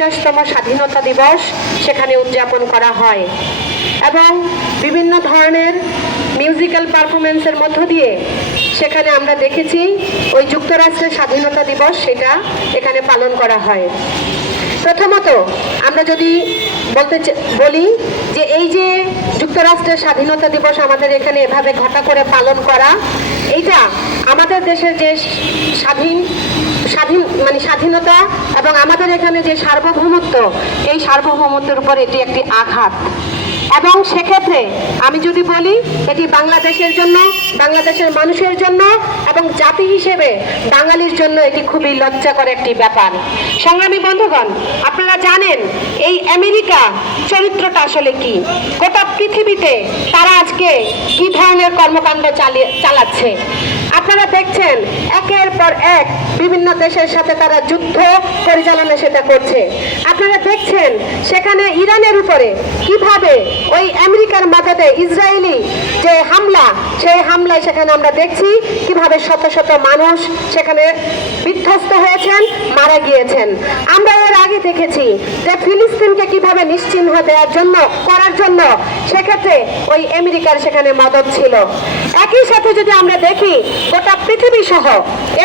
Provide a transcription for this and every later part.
50তম স্বাধীনতা দিবস সেখানে উদযাপন করা হয় এবং বিভিন্ন ধরনের মিউজিক্যাল পারফরমেন্সের মধ্য দিয়ে সেখানে আমরা দেখেছি ওই যুক্তরাষ্ট্রের স্বাধীনতা দিবস সেটা এখানে পালন করা হয়। প্রথমত আমরা যদি বলি যে এই যে যুক্তরাষ্ট্রের স্বাধীনতা দিবস আমাদের এখানে এভাবে ঘটা করে পালন করা, এইটা আমাদের দেশের যে স্বাধীনতা এবং আমাদের এখানে যে সার্বভৌমত্ব, এই সার্বভৌমত্বের উপর এটি একটি আঘাত। এবং সেক্ষেত্রে আমি যদি বলি এটি বাংলাদেশের জন্য, বাংলাদেশের মানুষের জন্য এবং জাতি হিসেবে বাঙালির জন্য এটি খুবই লজ্জাকর একটি ব্যাপার। সংগ্রামী বন্ধুগণ, আপনারা জানেন এই আমেরিকা চরিত্রটা আসলে কি, গোটা পৃথিবীতে তারা আজকে কি ধরনের কর্মকাণ্ড চালাচ্ছে আপনারা দেখছেন। একের পর এক বিভিন্ন দেশের সাথে তারা যুদ্ধ পরিচালনা সেটা করছে। আপনারা দেখছেন সেখানে ইরানের উপরে কিভাবে ওই আমেরিকার মদদে ইসরায়েলি যে হামলা, সেই হামলায় সেখানে আমরা দেখছি কিভাবে শত শত মানুষ সেখানে বিধ্বস্ত হয়েছেন, মারা গিয়েছেন। আমরা এর আগে দেখেছি যে ফিলিস্তিনকে কিভাবে নিশ্চিহ্ন করার জন্য সেক্ষেত্রে ওই আমেরিকার সেখানে মদদ ছিল। একই সাথে যদি আমরা দেখি গোটা পৃথিবী সহ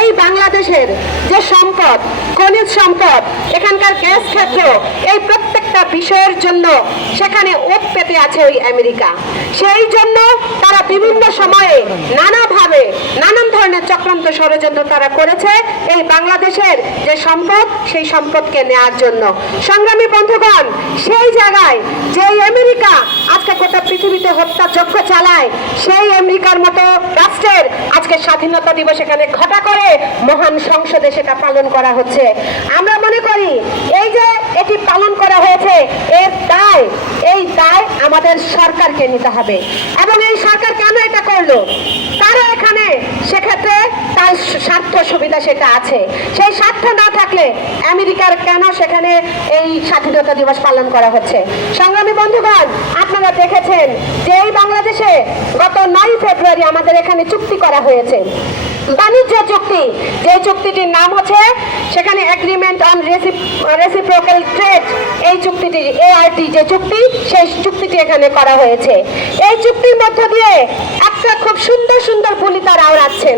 এই বাংলাদেশের যে সম্পদ, খনিজ সম্পদ, এখানকার গ্যাস ক্ষেত্র, এই প্রত্যেকটা বিষয়ের জন্য সেখানে ওত পেতে আছে ওই আমেরিকা। সেই জন্য তারা বিভিন্ন সময়ে নানাভাবে নানান ধরনের চক্রান্ত ষড়যন্ত্র তারা করেছে এই বাংলাদেশের যে সম্পদ, সেই সম্পদকে নেওয়ার জন্য। সংগ্রামী বন্ধুগণ, সেই জায়গায় যেই আমেরিকা আজকে গোটা পৃথিবীতে হত্যাযজ্ঞ চালায়, সেই আমেরিকার মতো রাষ্ট্রের আজকে স্বাধীনতা দিবস এখানে ঘটা করে মহান সংসদে সেটা পালন করা হচ্ছে। আমরা মনে করি এই যে এটি পালন করা হয়েছে, এই দায় আমাদের সরকারকে নিতে হবে। এবং এই সরকার কেন এটা করলো, তারা এখানে সেক্ষেত্রে তার স্বার্থ সুবিধা সেটা আছে। সেই স্বার্থ না থাকলে আমেরিকার কেন সেখানে এই স্বাধীনতা দিবস পালন করা হচ্ছে? সংগ্রামী বন্ধুগণ, আপনারা দেখেছেন যে এই বাংলাদেশে গত 9 ফেব্রুয়ারি আমাদের এখানে চুক্তি করা হয়েছে, বাণিজ্য চুক্তি। যে চুক্তিটির নাম হচ্ছে সেখানে এগ্রিমেন্ট অন রেসিপ্রোকাল ট্রেড, এই চুক্তিটি ART যে চুক্তি, সেই চুক্তিটি এখানে করা হয়েছে। এই চুক্তির মধ্য দিয়ে একটা খুব সুন্দর সুন্দর বুলি তারা আওড়াচ্ছেন।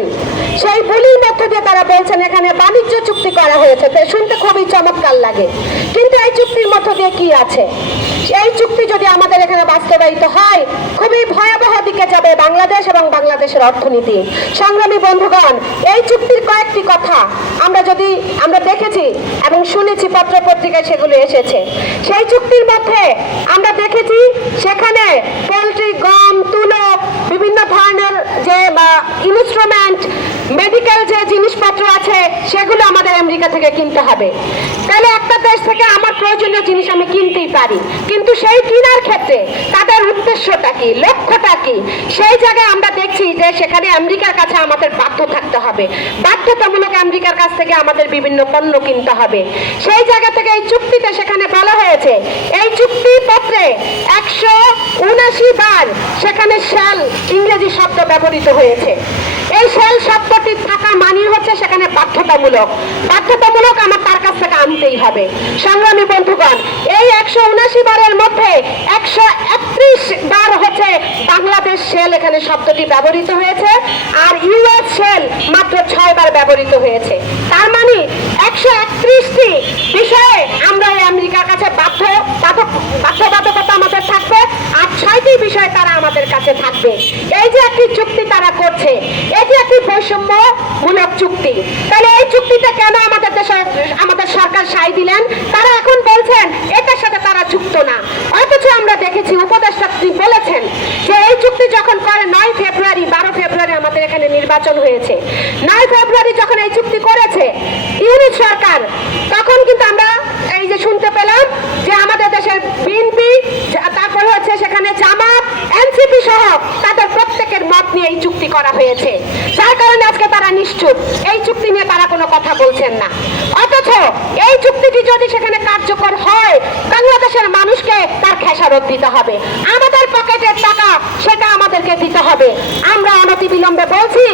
সেই বুলির মধ্য দিয়ে তারা বলছেন এখানে বাণিজ্য চুক্তি করা হয়েছে, শুনতে খুবই চমৎকার লাগে। কিন্তু এই চুক্তির মধ্য দিয়ে কি আছে? এই চুক্তি যদি আমাদের এখানে বাস্তবায়িত হয়, খুবই ভয়াবহ দিকে যাবে বাংলাদেশ এবং বাংলাদেশের অর্থনীতি। সংগ্রামী বন্ধুগণ, এই চুক্তির কয়েকটি কথা আমরা দেখেছি এবং শুনেছি, পত্র পত্রিকায় সেগুলো এসেছে। সেই চুক্তির মধ্যে আমরা দেখেছি সেখানে পোল্ট্রি, গম, তুলো, বিভিন্ন ধরনের যে ইনস্ট্রুমেন্ট, মেডিকেল যে জিনিসপত্র আছে সেগুলো আমাদের আমেরিকা থেকে কিনতে হবে। তাহলে একটা দেশ থেকে আমার প্রয়োজনীয় জিনিস আমি কিনতেই পারি, কিন্তু সেই কেনার ক্ষেত্রে তাদের উদ্দেশ্যটা কি, লক্ষ্যটা কি? সেই জায়গায় আমরা দেখছি যে সেখানে আমেরিকার কাছে আমাদের বাধ্য থাকতে হবে, বাধ্যতামূলক আমেরিকার কাছ থেকে আমাদের বিভিন্ন পণ্য কিনতে হবে। সেই জায়গা থেকে এই চুক্তিতে সেখানে বলা হয়েছে, এই চুক্তিপত্রে 179 বার সেখানে শ্যাল ইংরেজি শব্দ ব্যবহৃত হয়েছে। এই শ্যাল শব্দটি থাকা মানে হচ্ছে সেখানে বাধ্যতামূলক আমার তার কাছ থেকে আনতেই হবে। সংগ্রামী বন্ধুগণ, এই 179 বারের মধ্যে 131 বার হচ্ছে বাংলাদেশ শেল এখানে শব্দটি ব্যবহৃত হয়েছে, আর US শেল মাত্র 6 বার ব্যবহৃত হয়েছে। তার মানে 131টি বিষয়ে আমরা আমেরিকার কাছে বাধ্যবাধকতা আমাদের থাকবে, আর 6টি বিষয়ে তারা আমাদের কাছে থাকবে। এই যে একটি চুক্তি তারা করছে, এটি একটি বৈষম্যমূলক চুক্তি। তাহলে এই চুক্তিতে কেন আমাদের সরকার সাই দিলেন? তারা এখন বলছেন এটার সাথে তারা যুক্ত না। অথচ আমরা দেখেছি উপদেষ্টা বলেছেন যে এই চুক্তি যখন করে 9 ফেব্রুয়ারি, 12 ফেব্রুয়ারি আমাদের এখানে নির্বাচন হয়েছে। 9 ফেব্রুয়ারি যখন এই চুক্তি করেছে ইউনিট সরকার, তখন কিন্তু আমরা এই যে শুনতে পেলাম যে আমাদের দেশের বিএনপি, তারপরে হচ্ছে সেখানে জামাত, NCP সহ তাদের প্রত্যেকের মত নিয়ে এই চুক্তি করা হয়েছে। যার কারণে আজকে তারা নিশ্চুপ, এই চুক্তি নিয়ে তারা কোনো কথা বলছেন না। অথচ এই চুক্তিটি যদি সেখানে কার্যকর হয়, বাংলাদেশের মানুষকে তার খেসারত দিতে হবে, আমাদের পকেটের টাকা সেটা আমাদেরকে দিতে হবে। আমরা অনতিবিলম্বে বলছি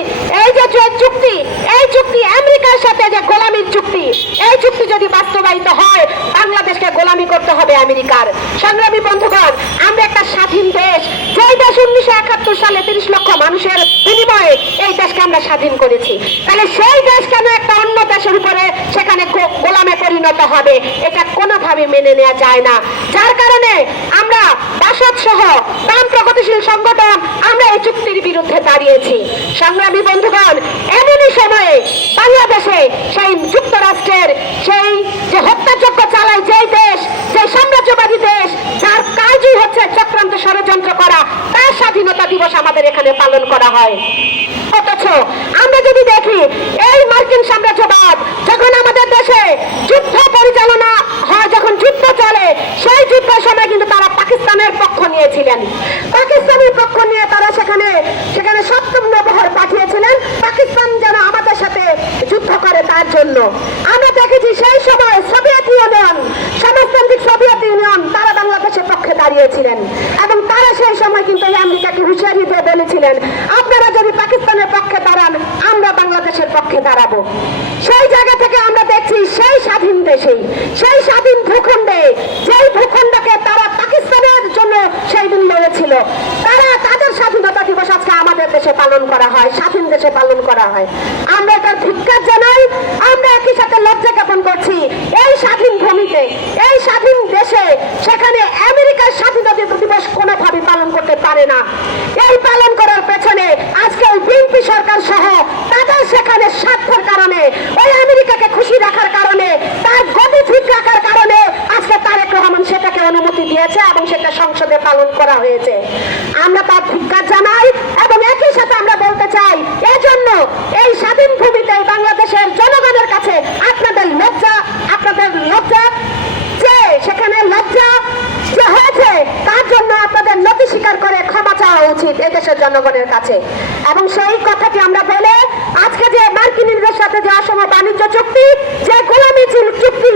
এই যে চুক্তি, এই চুক্তি আমেরিকার সাথে যে গোলামির চুক্তি, এই চুক্তি যদি বাস্তবায়িত হয়, বাংলাদেশকে গোলামি করতে হবে আমেরিকার। সংগ্রামী বন্ধুগণ, আমরা একটা স্বাধীন দেশ, যেই দেশ 1971 সালে 30 লক্ষ মানুষের বিনিময়ে এই দেশকে আমরা স্বাধীন করেছি, তাহলে সেই দেশ কেন একটা অন্য দেশের উপরে সেখানে গোলামে পরিণত হবে? এটা কোনোভাবে মেনে নেওয়া যায় না। যার কারণে আমরা বাসদ সহ বাম প্রগতিশীল সংগঠন আমরা এই চুক্তির বিরুদ্ধে দাঁড়িয়েছি। সংগ্রামী বন্ধুগণ, এমনই সময়ে বাংলাদেশে সেই যুক্তরাষ্ট্রের সেই যে হত্যাযজ্ঞ চালায় যেই দেশ, যে সাম্রাজ্যবাদী দেশ, যার কাজই হচ্ছে চক্রান্ত ষড়যন্ত্র করা, তার স্বাধীনতা দিবস আমাদের এখানে পালন করা হয়। অথচ আমরা যদি দেখি এই মার্কিন সাম্রাজ্যবাদ যখন আমাদের দেশে যুদ্ধ পরিচালনা হয়, যখন যুদ্ধ চলে, সেই যুদ্ধের সময় কিন্তু তারা পাকিস্তানের পক্ষ নিয়েছিলেন। পাকিস্তানের পক্ষ নিয়ে তারা সেখানে সপ্তম নবহর পাঠিয়েছিলেন পাকিস্তান যেন আমাদের সাথে যুদ্ধ করে তার জন্য। আমরা দেখেছি সেই সময় সোভিয়েত ইউনিয়ন, সমাজতান্ত্রিক সোভিয়েত ইউনিয়ন, তারা বাংলাদেশের পক্ষে দাঁড়িয়েছিলেন এবং তারা সেই সময় কিন্তু আমেরিকাকে হুঁশিয়ারি দিয়ে বলেছিলেন, আপনারা যদি পাকিস্তানের পক্ষে দাঁড়ান, আমরা বাংলাদেশের পক্ষে দাঁড়াবো। সেই জায়গা থেকে আমরা দেখছি সেই স্বাধীন দেশে, সেই স্বাধীন ভূখণ্ডে, যেই ভূখণ্ডকে তারা পাকিস্তানের জন্য সেই দিন লড়েছিল, তারা তাদের স্বাধীনতা দিবস আজকে আমাদের দেশে পালন করা হয়, স্বাধীন দেশে পালন করা হয়। আমরা তার ধিক্কার জানাই। আমরা একই সাথে লজ্জা জ্ঞাপন করছি এই স্বাধীন ভূমিতে, এই স্বাধীন দেশে সেখানে আমেরিকার স্বাধীনতা দিবস কোনোভাবে পালন করতে পারে না। এই পালন করার পেছনে আজকে ওই বিএনপি সরকার সহ তাদের সেখানে স্বার্থের কারণে, ওই আমেরিকাকে খুশি রাখার কারণে, তার গতি ঠিক রাখার কারণে আজকে তারেক রহমান সেটাকে অনুমতি দিয়েছে এবং সেটা সংসদে পালন করা হয়েছে। আমরা তার ধিক্কার জানাই এবং একই সাথে আমরা বলতে চাই, এজন্য এই স্বাধীন ভূমিতে বাংলাদেশের জনগণের কাছে আপনাদের লজ্জা যে সেখানে লজ্জা যে হয়েছে, তার জন্য আপনাদের নতি স্বীকার করে ক্ষমা চাওয়া উচিত এদেশের জনগণের কাছে। এবং সেই কথাটি আমরা বলে আজকে যে মার্কিনীদের সাথে যে অসম বাণিজ্য চুক্তি, যে গোলামি চুক্তি